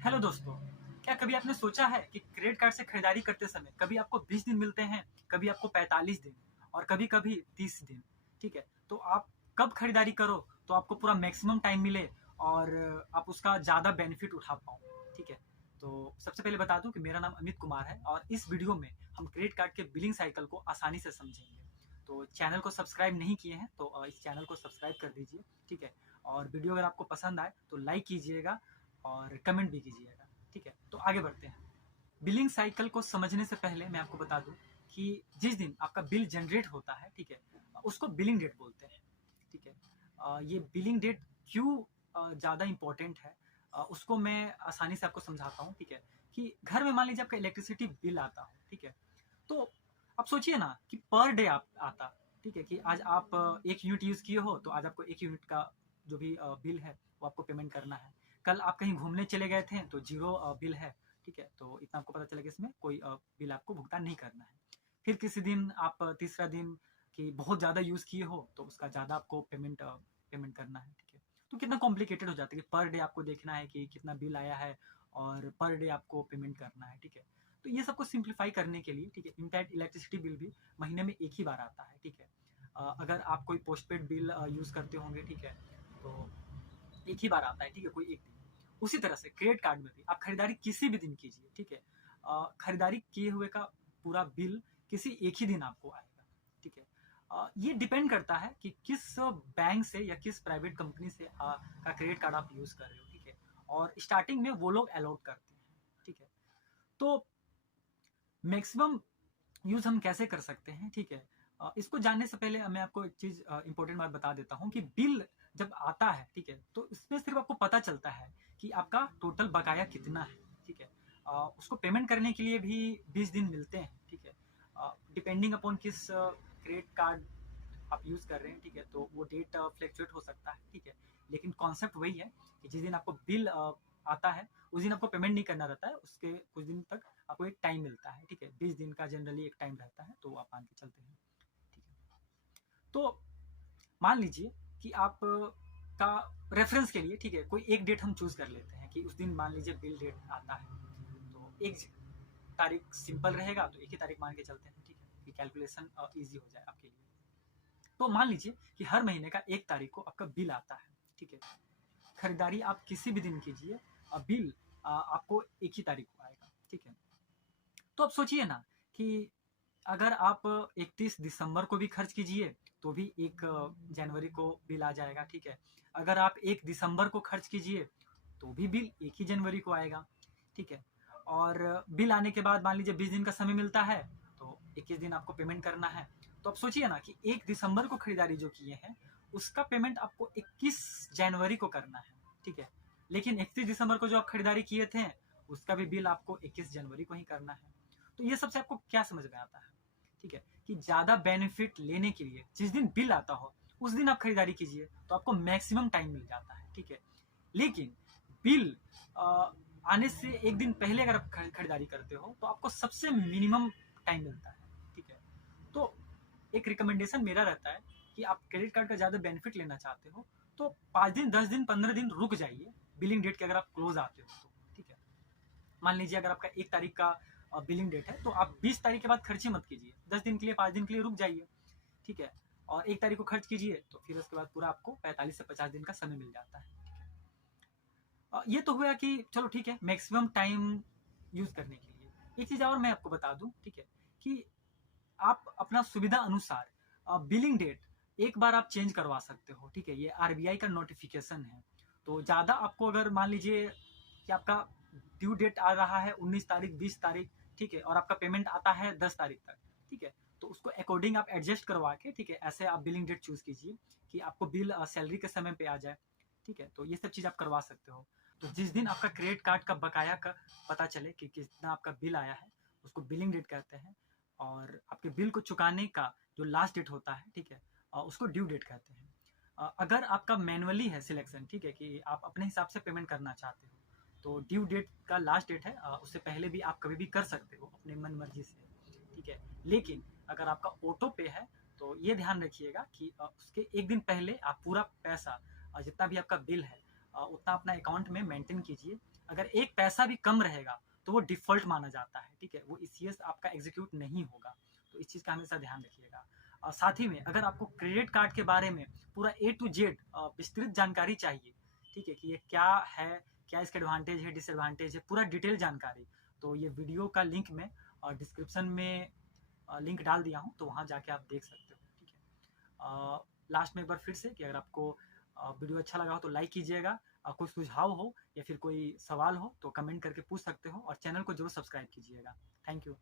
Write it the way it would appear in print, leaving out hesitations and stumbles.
Hello दोस्तों, क्या कभी आपने सोचा है कि क्रेडिट कार्ड से खरीदारी करते समय कभी आपको 20 दिन मिलते हैं, कभी आपको 45 दिन और कभी-कभी 30 दिन। ठीक है, तो आप कब खरीदारी करो तो आपको पूरा मैक्सिमम टाइम मिले और आप उसका ज़्यादा बेनिफिट उठा पाओ। ठीक है, तो सबसे पहले बता दूं कि मेरा नाम अमित कुमार है और इस वीडियो में हम क्रेडिट कार्ड के बिलिंग साइकिल को आसानी से समझेंगे। तो चैनल को सब्सक्राइब नहीं किए हैं तो इस चैनल को सब्सक्राइब कर दीजिए। ठीक है, और वीडियो अगर आपको पसंद आए तो लाइक कीजिएगा और कमेंट भी कीजिएगा। ठीक है, तो आगे बढ़ते हैं। बिलिंग साइकिल को समझने से पहले मैं आपको बता दूं कि जिस दिन आपका बिल जनरेट होता है, ठीक है, उसको बिलिंग डेट बोलते हैं। ठीक है, ये बिलिंग डेट क्यों ज़्यादा इंपॉर्टेंट है, उसको मैं आसानी से आपको समझाता हूँ। ठीक है, कि घर में मान लीजिए आपका इलेक्ट्रिसिटी बिल आता हो, ठीक है, तो आप सोचिए ना कि पर डे आप आता। ठीक है, कि आज आप 1 यूनिट यूज़ किए हो तो आज आपको 1 यूनिट का जो भी बिल है वो आपको पेमेंट करना है। कल आप कहीं घूमने चले गए थे तो जीरो बिल है। ठीक है, तो इतना आपको पता चला कि इसमें कोई बिल आपको भुगतान नहीं करना है। फिर किसी दिन आप तीसरा दिन कि बहुत ज़्यादा यूज़ किए हो तो उसका ज़्यादा आपको पेमेंट करना है। ठीक है, तो कितना कॉम्प्लिकेटेड हो जाता है कि पर डे आपको देखना है कि कितना बिल आया है और पर डे आपको पेमेंट करना है। ठीक है, तो ये सबको सिंप्लीफाई करने के लिए, ठीक है, इनफैक्ट इलेक्ट्रिसिटी बिल भी महीने में एक ही बार आता है। ठीक है, अगर आप कोई पोस्टपेड बिल यूज़ करते होंगे, ठीक है, तो एक ही बार आता है। ठीक है, कोई एक दिन। उसी तरह से क्रेडिट कार्ड में भी आप खरीदारी किसी भी दिन कीजिए। ठीक है, खरीदारी किए हुए का पूरा बिल किसी एक ही दिन आपको आएगा। ठीक है, ये डिपेंड करता है कि किस बैंक से या किस प्राइवेट कंपनी से का क्रेडिट कार्ड आप यूज़ कर रहे हो। ठीक है, और स्टार्टिंग में वो लोग अलॉट करते हैं। ठीक है, तो मैक्सिमम यूज़ हम कैसे कर सकते हैं। ठीक है, इसको जानने से पहले मैं आपको एक चीज़ इंपॉर्टेंट बात बता देता हूँ कि बिल जब आता है, ठीक है, तो इसमें सिर्फ आपको पता चलता है कि आपका टोटल बकाया कितना है। ठीक है, उसको पेमेंट करने के लिए भी 20 दिन मिलते हैं। ठीक है, डिपेंडिंग अपॉन किस क्रेडिट कार्ड आप यूज़ कर रहे हैं। ठीक है, तो वो डेट फ्लैक्चुएट हो सकता है। ठीक है, लेकिन कॉन्सेप्ट वही है कि जिस दिन आपको बिल आता है उस दिन आपको पेमेंट नहीं करना रहता है, उसके कुछ दिन तक आपको एक टाइम मिलता है। ठीक है, 20 दिन का जनरली एक टाइम रहता है, तो आप मान के चलते हैं। ठीक है, तो मान लीजिए कि आप का रेफरेंस के लिए, ठीक है, कोई एक डेट हम चूज कर लेते हैं कि उस दिन मान लीजिए बिल डेट आता है, तो एक तारीख सिंपल रहेगा तो एक ही तारीख मान के चलते हैं। ठीक है, कि कैलकुलेशन ईजी हो जाए आपके लिए। तो मान लीजिए कि हर महीने का 1 तारीख को आपका बिल आता है। ठीक है, खरीदारी आप किसी भी दिन कीजिए, बिल आपको एक ही तारीख को आएगा। ठीक है, तो अब सोचिए ना कि अगर आप 31 दिसंबर को भी खर्च कीजिए तो भी 1 जनवरी को बिल आ जाएगा। ठीक है, अगर आप 1 दिसंबर को खर्च कीजिए तो भी बिल 1 ही जनवरी को आएगा। ठीक है, और बिल आने के बाद मान लीजिए 20 दिन का समय मिलता है तो 21 दिन आपको पेमेंट करना है। तो अब सोचिए ना कि 1 दिसंबर को खरीदारी जो किए हैं उसका पेमेंट आपको 21 जनवरी को करना है। ठीक है, लेकिन 31 दिसंबर को जो आप खरीदारी किए थे उसका भी बिल आपको 21 जनवरी को ही करना है। तो ये सबसे आपको क्या समझ में आता है। ठीक है, कि ज्यादा बेनिफिट लेने के लिए जिस दिन बिल आता हो उस दिन आप खरीदारी कीजिए तो आपको मैक्सिमम टाइम मिल जाता है। ठीक है, लेकिन बिल आने से एक दिन पहले अगर आप खरीदारी करते हो तो आपको सबसे मिनिमम टाइम मिलता है। ठीक है, तो एक रिकमेंडेशन मेरा रहता है कि आप क्रेडिट कार्ड का ज्यादा बेनिफिट लेना चाहते हो तो 5 दिन 10 दिन 15 दिन रुक जाइए बिलिंग डेट के अगर आप क्लोज आते हो तो। ठीक है, मान लीजिए अगर आपका 1 तारीख का बिलिंग डेट है तो आप 20 तारीख के बाद खर्च ही मत कीजिए, 10 दिन के लिए 5 दिन के लिए रुक जाइए। ठीक है, और 1 तारीख को खर्च कीजिए तो फिर उसके बाद पूरा आपको 45 से 50 दिन का समय मिल जाता है। ये तो हुआ कि चलो ठीक है मैक्सिमम टाइम यूज करने के लिए। एक चीज और मैं आपको बता दूं, ठीक है, कि आप अपना सुविधा अनुसार बिलिंग डेट एक बार आप चेंज करवा सकते हो। ठीक है, ये आरबीआई का नोटिफिकेशन है। तो ज़्यादा आपको अगर मान लीजिए कि आपका ड्यू डेट आ रहा है 19 तारीख 20 तारीख, ठीक है, और आपका पेमेंट आता है 10 तारीख तक। ठीक है, तो उसको अकॉर्डिंग आप एडजस्ट करवा के, ठीक है, ऐसे आप बिलिंग डेट चूज कीजिए कि आपको बिल सैलरी के समय पे आ जाए। ठीक है, तो ये सब चीज़ आप करवा सकते हो। तो जिस दिन आपका क्रेडिट कार्ड का बकाया का पता चले कि कितना आपका बिल आया है उसको बिलिंग डेट कहते हैं, और आपके बिल को चुकाने का जो लास्ट डेट होता है, ठीक है, उसको ड्यू डेट कहते हैं। अगर आपका मैनुअली है सिलेक्शन, ठीक है, कि आप अपने हिसाब से पेमेंट करना चाहते हो तो ड्यू डेट का लास्ट डेट है, उससे पहले भी आप कभी भी कर सकते हो अपने मन मर्जी से। ठीक है, लेकिन अगर आपका ऑटो पे है तो ये ध्यान रखिएगा कि उसके एक दिन पहले आप पूरा पैसा जितना भी आपका बिल है उतना अपना अकाउंट में मेंटेन कीजिए। अगर एक पैसा भी कम रहेगा तो वो डिफ़ॉल्ट माना जाता है, ठीक है, वो ईसीएस आपका एग्जीक्यूट नहीं होगा। तो इस चीज़ का हमेशा ध्यान रखिएगा। और साथ ही में अगर आपको क्रेडिट कार्ड के बारे में पूरा ए टू जेड विस्तृत जानकारी चाहिए, ठीक है, कि ये क्या है, क्या इसके एडवांटेज है, डिसएडवांटेज है, पूरा डिटेल जानकारी, तो ये वीडियो का लिंक मैं डिस्क्रिप्शन में लिंक डाल दिया हूँ, तो वहाँ जाके आप देख सकते हो, ठीक है। लास्ट में एक बार फिर से कि अगर आपको वीडियो अच्छा लगा हो तो लाइक कीजिएगा, कोई सुझाव हो या फिर कोई सवाल हो तो कमेंट करके पूछ सकते हो, और चैनल को जरूर सब्सक्राइब कीजिएगा। Thank you.